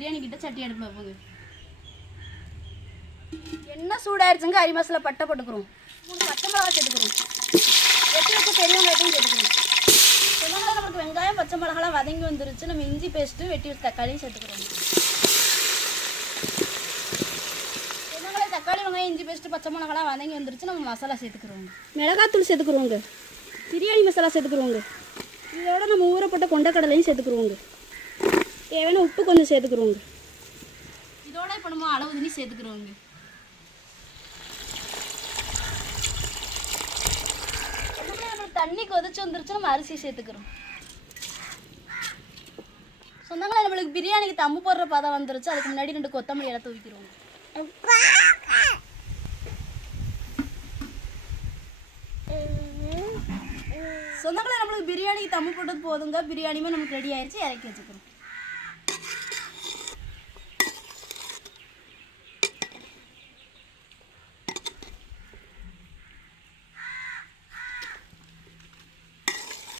பிரியாணி கிட்ட சட்டி எடுப்பு வைப்போங்க. எண்ணெய் சூடாயிருச்சுங்க. அரி மசாலா பட்டை போட்டுக்கிறோம். 3 பச்சை மிளகாய் சேர்த்துக்கிறோம். வெட்டி வச்ச பெரிய வெங்காயத்தையும் சேர்த்துக்கிறோம். சொன்னாங்களே நம்மளுக்கு வெங்காயம் பச்சை மிளகாலாம் வதங்கி வந்துருச்சு. நம்ம இஞ்சி பேஸ்ட்டு வெட்டி வச்ச தக்காளியும் சேர்த்துக்கிறோம். சொன்னாங்களே தக்காளி வெங்காயம் இஞ்சி பேஸ்ட்டு பச்சை மிளகாலாம் வதங்கி வந்துருச்சு. நம்ம மசாலா சேர்த்துக்கிறோம். மிளகாத்தூள் சேர்த்துக்கிறோங்க. பிரியாணி மசாலா சேர்த்துக்கிறோங்க. இதோட நம்ம ஊறப்பட்ட கொண்டக்கடலையும் சேர்த்துக்கிறோங்க. தேவையான உப்பு கொஞ்சம் சேர்த்துக்கிறோங்க. இதோட இப்போ நம்ம அளவு தண்ணி சேர்த்துக்கிறோங்க. தண்ணி கொதிச்சு வந்துருச்சு. நம்ம அரிசி சேர்த்துக்கிறோம். சொன்னாங்களே நம்மளுக்கு பிரியாணிக்கு தம்பு போடுற பதம் வந்துருச்சு. அதுக்கு முன்னாடி 2 கொத்தமல்லி இலை தூவிக்கிறோம். சொன்னாங்களே நம்மளுக்கு பிரியாணிக்கு தம்பு போட்டது போதுங்க. பிரியாணியுமே நமக்கு ரெடி ஆயிடுச்சு. இறக்கி வச்சுக்கிறோம்.